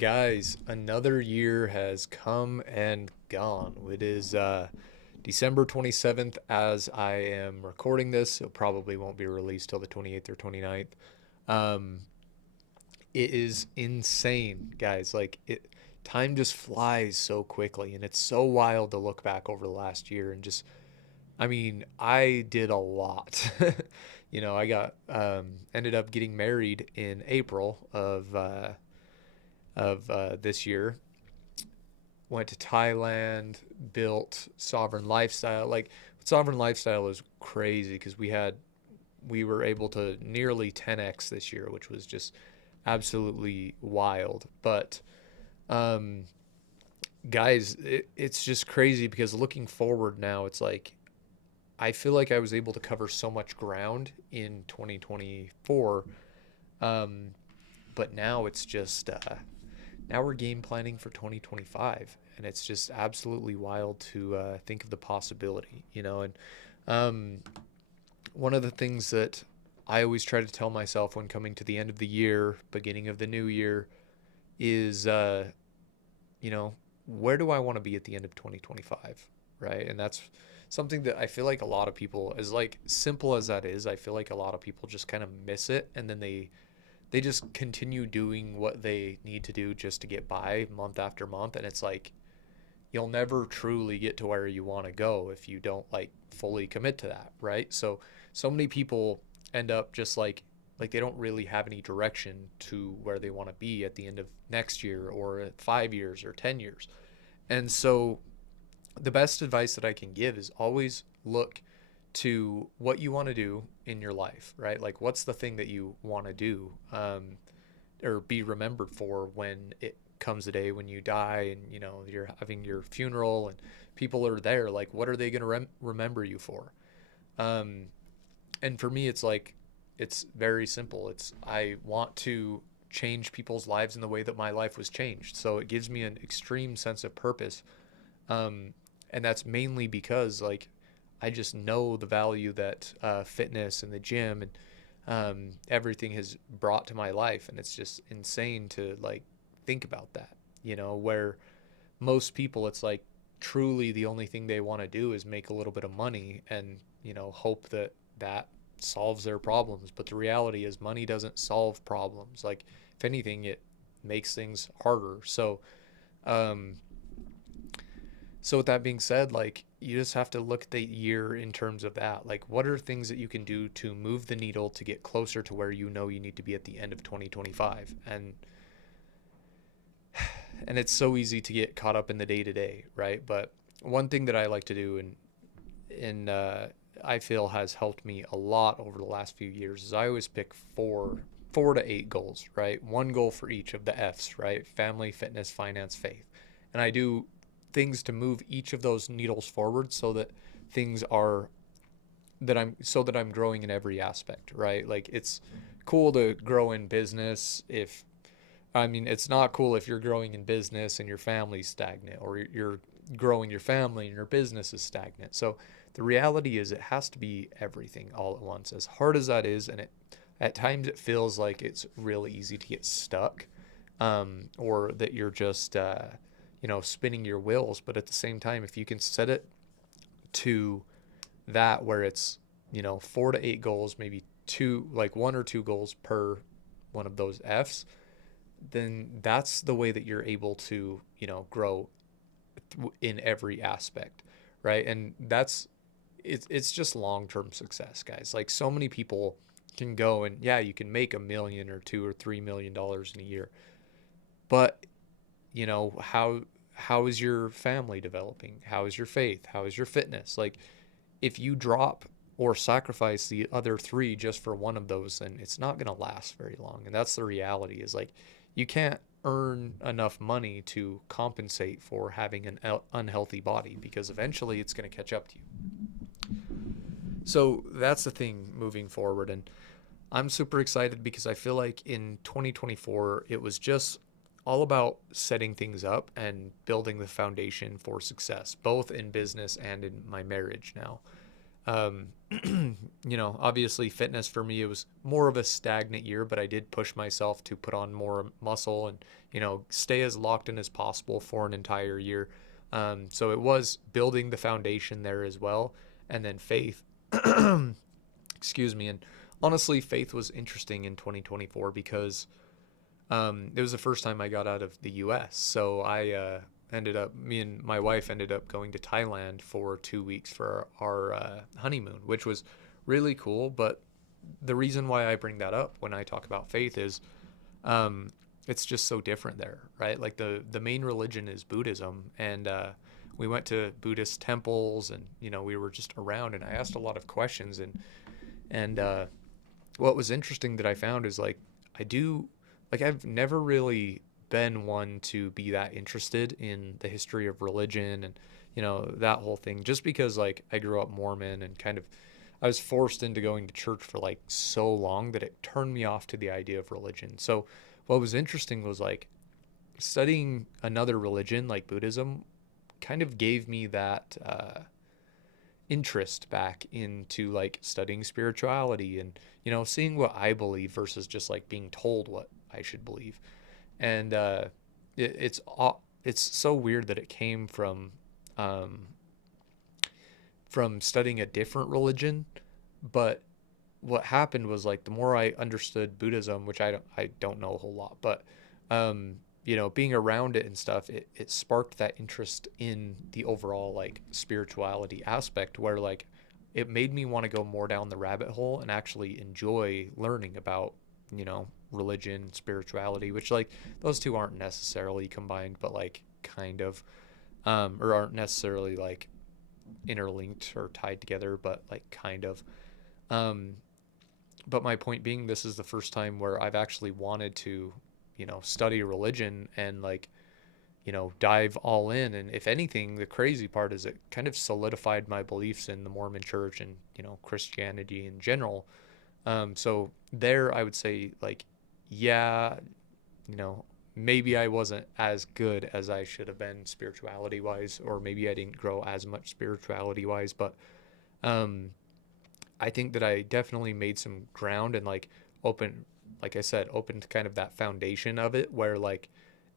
Guys, another year has come and gone. It is December 27th as I am recording this. It probably won't be released till the 28th or 29th. Um, it is insane, guys. Time just flies so quickly, and it's so wild to look back over the last year and just, I mean, I did a lot. I got ended up getting married in April of this year. Went to Thailand, built Sovereign Lifestyle. Like Sovereign Lifestyle is crazy because we were able to nearly 10x this year, which was just absolutely wild. But um, guys, it's just crazy because looking forward now, it's like I feel like I was able to cover so much ground in 2024. Um, but now it's just now we're game planning for 2025, and it's just absolutely wild to think of the possibility. And um, one of the things that I always try to tell myself when coming to the end of the year, beginning of the new year, is you know where do I want to be at the end of 2025, right? And that's something that I feel like a lot of people, as like simple as that is, I feel like a lot of people just kind of miss it, and then they just continue doing what they need to do just to get by month after month, and it's like you'll never truly get to where you want to go if you don't like fully commit to that, right? So many people end up just like they don't really have any direction to where they want to be at the end of next year or 5 years or 10 years. And so the best advice that I can give is always look to what you want to do in your life, right? Like, what's the thing that you want to do, or be remembered for when it comes a day when you die and you're having your funeral and people are there. Like, what are they going to remember you for? Um, and for me, it's like it's very simple. It's I want to change people's lives in the way that my life was changed. So it gives me an extreme sense of purpose, um, and that's mainly because like I just know the value that fitness and the gym and everything has brought to my life, and it's just insane to like think about that. Where most people, it's like truly the only thing they want to do is make a little bit of money and hope that that solves their problems. But the reality is, money doesn't solve problems. Like if anything, it makes things harder. Um, so with that being said, like you just have to look at the year in terms of that. Like what are things that you can do to move the needle to get closer to where you need to be at the end of 2025? And it's so easy to get caught up in the day to day, right? But one thing that I like to do and I feel has helped me a lot over the last few years is I always pick four to eight goals, right? One goal for each of the F's, right? Family, fitness, finance, faith. And I do things to move each of those needles forward so that things are that I'm growing in every aspect, right? Like it's cool to grow in business if I mean, it's not cool if you're growing in business and your family's stagnant, or you're growing your family and your business is stagnant. So the reality is it has to be everything all at once. As hard as that is, and at times it feels like it's really easy to get stuck, or that you're just spinning your wheels. But at the same time, if you can set it to that where it's 4 to 8 goals, maybe two, like one or two goals per one of those F's, then that's the way that you're able to grow in every aspect, right? And it's just long-term success, guys. Like so many people can go and yeah, you can make 1 million or 2 or 3 million dollars in a year, but how is your family developing? How is your faith? How is your fitness? Like if you drop or sacrifice the other three just for one of those, then it's not going to last very long. And that's the reality, is like you can't earn enough money to compensate for having an unhealthy body, because eventually it's going to catch up to you. So that's the thing moving forward. And I'm super excited because I feel like in 2024, it was just all about setting things up and building the foundation for success, both in business and in my marriage now. Um, Obviously fitness for me, it was more of a stagnant year, but I did push myself to put on more muscle and, stay as locked in as possible for an entire year. So it was building the foundation there as well. And then faith, excuse me. And honestly, faith was interesting in 2024 because it was the first time I got out of the US. So me and my wife ended up going to Thailand for 2 weeks for our honeymoon, which was really cool. But the reason why I bring that up when I talk about faith is um, it's just so different there, right? Like the main religion is Buddhism. And we went to Buddhist temples and, we were just around and I asked a lot of questions. And what was interesting that I found is like, I do like I've never really been one to be that interested in the history of religion and that whole thing just because like I grew up Mormon and kind of I was forced into going to church for like so long that it turned me off to the idea of religion. So what was interesting was like studying another religion like Buddhism kind of gave me that interest back into like studying spirituality and seeing what I believe versus just like being told what I should believe. And it's so weird that it came um, from studying a different religion, but what happened was like the more I understood Buddhism, which I don't know a whole lot, but being around it and stuff, it sparked that interest in the overall like spirituality aspect where like it made me want to go more down the rabbit hole and actually enjoy learning about, religion, spirituality, which like those two aren't necessarily combined, but like kind of, or aren't necessarily like interlinked or tied together, but like kind of. Um, but my point being, this is the first time where I've actually wanted to, study religion and like, dive all in. And if anything, the crazy part is it kind of solidified my beliefs in the Mormon church and, Christianity in general. So there I would say like, yeah, you know, maybe I wasn't as good as I should have been spirituality wise, or maybe I didn't grow as much spirituality wise, but um, I think that I definitely made some ground and like open, like I said, opened kind of that foundation of it where like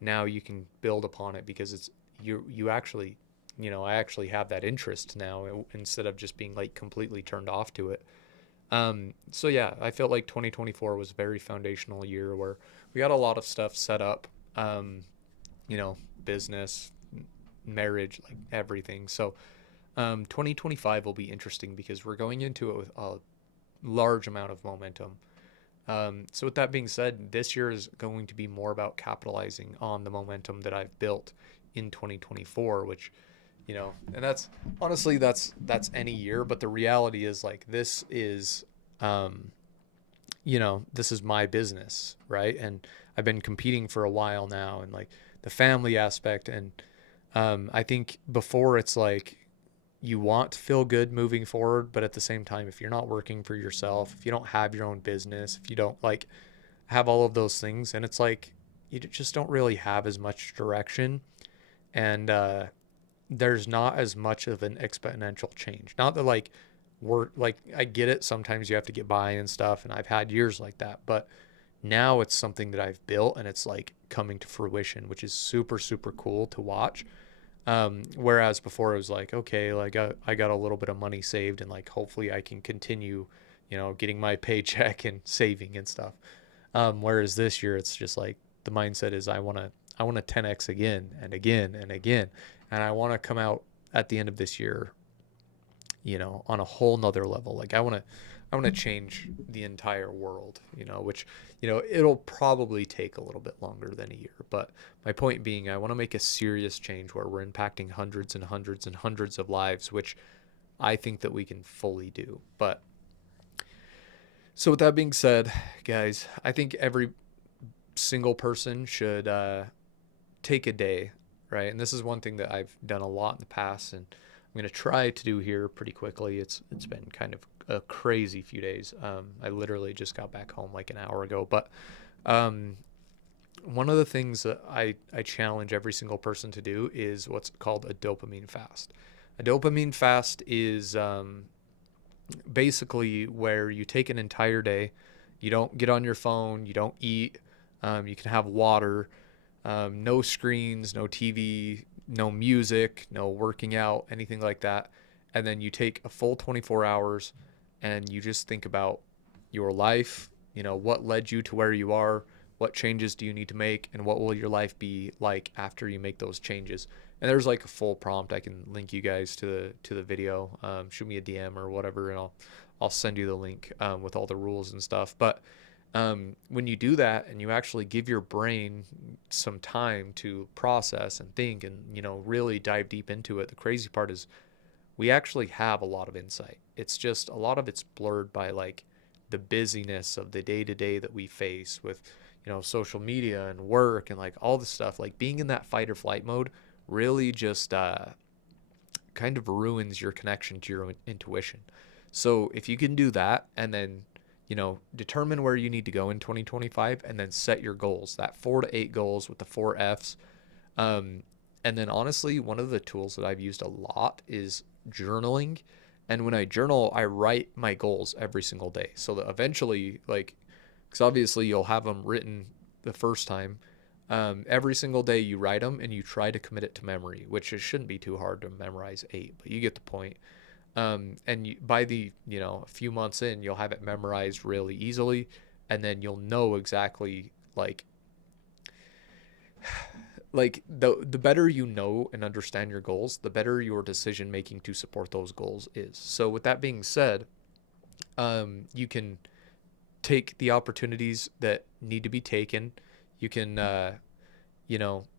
now you can build upon it because it's you actually, I actually have that interest now instead of just being like completely turned off to it. So yeah, I felt like 2024 was a very foundational year where we got a lot of stuff set up, um, business, marriage, like everything. So 2025 will be interesting because we're going into it with a large amount of momentum. So with that being said, this year is going to be more about capitalizing on the momentum that I've built in 2024, which, and that's honestly that's any year, but the reality is like um, this is my business, right? And I've been competing for a while now, and like the family aspect, and I think before it's like you want to feel good moving forward, but at the same time, if you're not working for yourself, if you don't have your own business, if you don't like have all of those things, and it's like you just don't really have as much direction, and there's not as much of an exponential change. Not that like we're like I get it. Sometimes you have to get by and stuff, and I've had years like that, but now it's something that I've built and it's like coming to fruition, which is super super cool to watch. Whereas before it was like, okay, like I got a little bit of money saved and like hopefully I can continue, getting my paycheck and saving and stuff. Whereas this year it's just like the mindset is I want to 10x again and again and again, and I want to come out at the end of this year, on a whole nother level. Like I want to change the entire world, which, it'll probably take a little bit longer than a year. But my point being, I want to make a serious change where we're impacting hundreds and hundreds and hundreds of lives, which I think that we can fully do. But so with that being said, guys, I think every single person should take a day, right? And this is one thing that I've done a lot in the past, and I'm going to try to do here pretty quickly. It's been kind of a crazy few days. I literally just got back home like an hour ago, but um, one of the things that I challenge every single person to do is what's called a dopamine fast. A dopamine fast is basically where you take an entire day, you don't get on your phone, you don't eat, you can have water, no screens, no TV, no music, no working out, anything like that. And then you take a full 24 hours and you just think about your life, what led you to where you are, what changes do you need to make, and what will your life be like after you make those changes. And there's like a full prompt. I can link you guys to the video. Shoot me a DM or whatever, and I'll send you the link with all the rules and stuff. But when you do that and you actually give your brain some time to process and think and really dive deep into it, the crazy part is we actually have a lot of insight. It's just a lot of it's blurred by like the busyness of the day to day that we face with social media and work and like all the stuff. Like being in that fight or flight mode really just kind of ruins your connection to your intuition. So if you can do that and then determine where you need to go in 2025 and then set your goals, that 4 to 8 goals with the 4 F's. And then honestly, one of the tools that I've used a lot is journaling. And when I journal, I write my goals every single day. So that eventually, like, because obviously you'll have them written the first time. Every single day you write them and you try to commit it to memory, which it shouldn't be too hard to memorize 8, but you get the point. And by the a few months in, you'll have it memorized really easily, and then you'll know exactly like the better you know and understand your goals, the better your decision making to support those goals is. So with that being said, you can take the opportunities that need to be taken. You can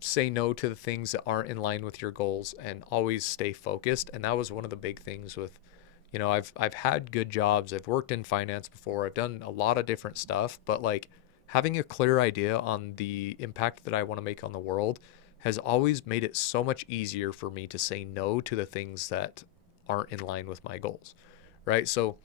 say no to the things that aren't in line with your goals and always stay focused. And that was one of the big things with I've had good jobs. I've worked in finance before. I've done a lot of different stuff, but like having a clear idea on the impact that I want to make on the world has always made it so much easier for me to say no to the things that aren't in line with my goals, right? So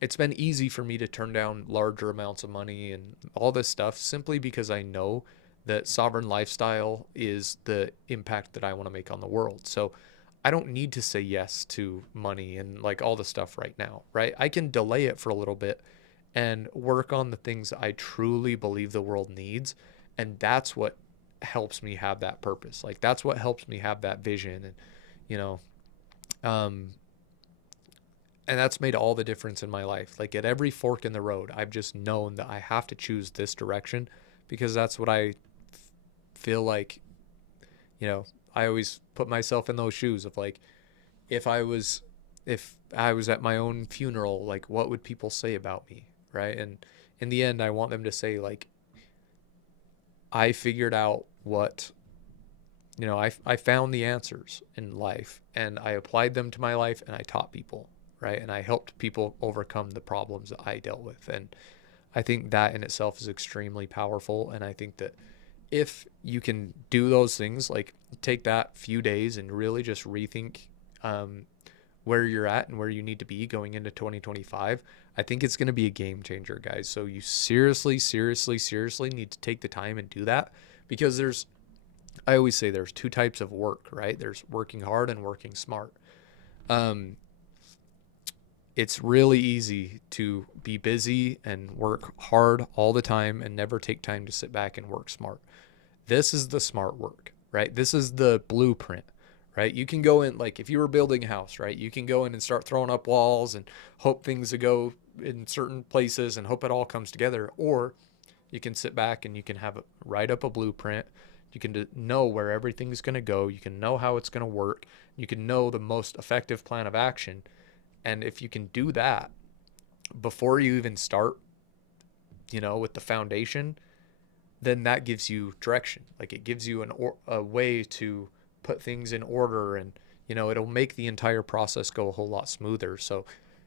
it's been easy for me to turn down larger amounts of money and all this stuff simply because I know that sovereign lifestyle is the impact that I want to make on the world. So I don't need to say yes to money and like all the stuff right now, right? I can delay it for a little bit and work on the things I truly believe the world needs. And that's what helps me have that purpose. Like that's what helps me have that vision. And, you know, um, and that's made all the difference in my life. Like at every fork in the road, I've just known that I have to choose this direction because that's what I feel like, I always put myself in those shoes of like, if I was, if I was at my own funeral, like what would people say about me? Right. And in the end, I want them to say like, I figured out what, I found the answers in life and I applied them to my life and I taught people. Right. And I helped people overcome the problems that I dealt with. And I think that in itself is extremely powerful. And I think that if you can do those things, like take that few days and really just rethink where you're at and where you need to be going into 2025, I think it's going to be a game changer, guys. So you seriously, seriously, seriously need to take the time and do that because I always say there's two types of work, right? There's working hard and working smart. It's really easy to be busy and work hard all the time and never take time to sit back and work smart. This is the smart work, right? This is the blueprint, right? You can go in, like if you were building a house, right? You can go in and start throwing up walls and hope things to go in certain places and hope it all comes together. Or you can sit back and you can write up a blueprint. You can know where everything's going to go. You can know how it's going to work. You can know the most effective plan of action. And if you can do that before you even start, with the foundation, then that gives you direction. Like it gives you a way to put things in order and, it'll make the entire process go a whole lot smoother. So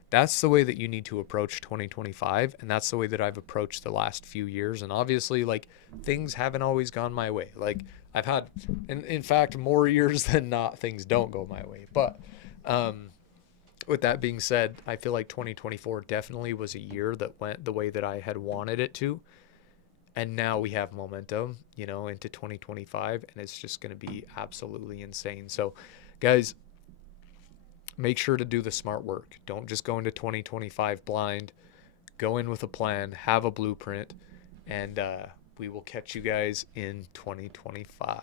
that's the way that you need to approach 2025. And that's the way that I've approached the last few years. And obviously, like things haven't always gone my way. Like I've had, in fact, more years than not, things don't go my way. But, with that being said, I feel like 2024 definitely was a year that went the way that I had wanted it to. And now we have momentum, into 2025, and it's just going to be absolutely insane. So, guys, make sure to do the smart work. Don't just go into 2025 blind. Go in with a plan, have a blueprint, and we will catch you guys in 2025.